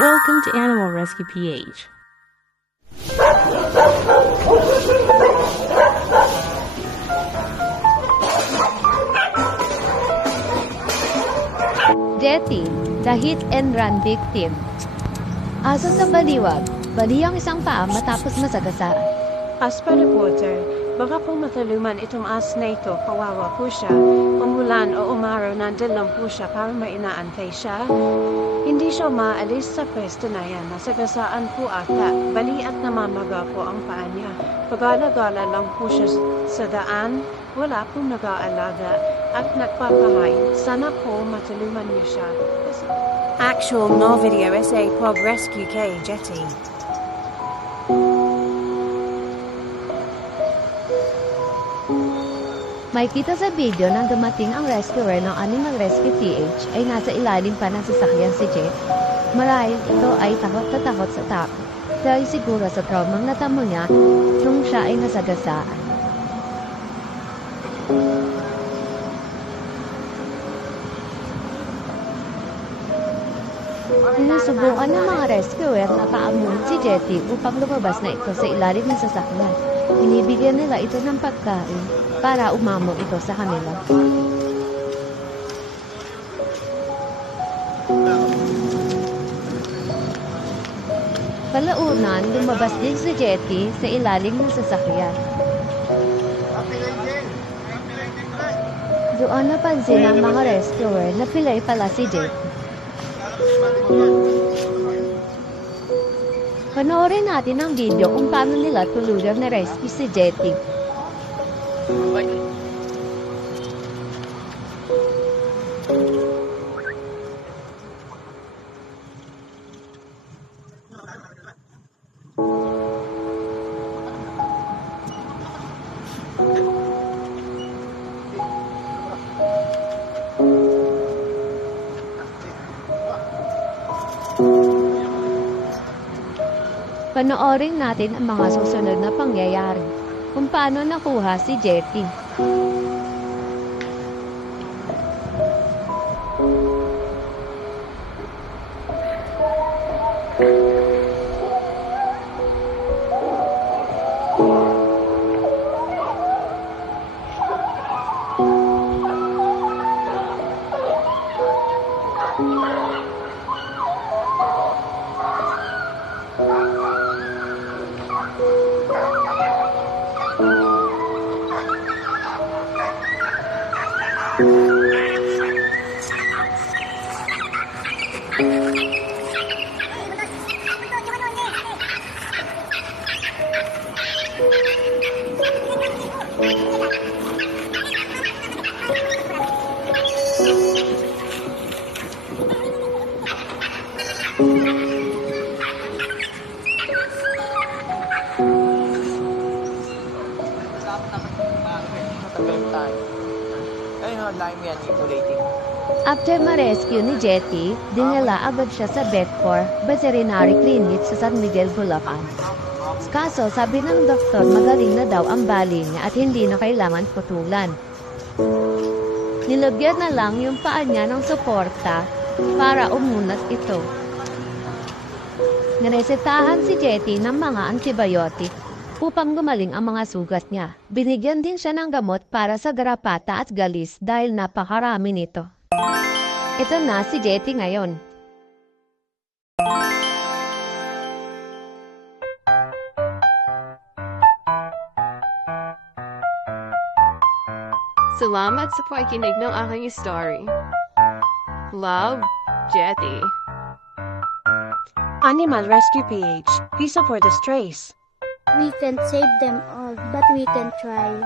Welcome to Animal Rescue PH. Jetty, the hit and run victim. Ason sa baliwag, bali ang isang paa matapos masagasa. As per reporter, baka po mataluman itong as na ito, kawawa po siya. Umulan o umaraw nandun lang po siya para mainaantay siya. Hindi siya maalis sa pwesto na yan. Nasagasaan po ata, bali at namamaga po ang paa niya. Pagala-gala lang po siya sa daan, wala pong nag-aalaga at nagpapahay. Sana po mataluman niyo siya. Actual no video SA Pog Rescue K Jetty. May kita sa video nang dumating ang rescuer ng Animal Rescue PH ay nasa ilalim pa ng sasakyan si Jet. Marahil ito ay takot na takot sa tao. Dahil siguro sa traumang natamo niya nung siya ay nasagasaan. Sinusubukan ng mga rescuer na paamunin si Jetty upang lumabas na ito sa ilalim ng sasakyan. Binibigyan nila ito ng pagkain para umamong ito sa kanila. Palaunan, lumabas din si Jetty sa ilalim ng sasakyan. Doon napansin ng mga rescuer na pilay pala si Jetty. Panoorin natin ang video kung paano nila tuluyang na-rescue si Jetty. Panoorin natin ang mga susunod na pangyayari kung paano nakuha si Jetty. After ma-rescue ni Jetty, dinala agad siya sa Bedford Veterinary Clinic sa San Miguel, Bulacan. Kaso sabi ng doktor magaling na daw ang bali niya at hindi na kailangan putulan. Nilagyan na lang yung paa niya ng suporta para umunat ito. Niresetahan si Jetty ng mga antibiotic upang gumaling ang mga sugat niya. Binigyan din siya ng gamot para sa garapata at galis dahil napakarami nito. Ito na si Jetty ngayon. Salamat sa pakikinig ng aking story. Love, Jetty. Animal Rescue PH, Visa for the Strays. We can't save them all, but we can try.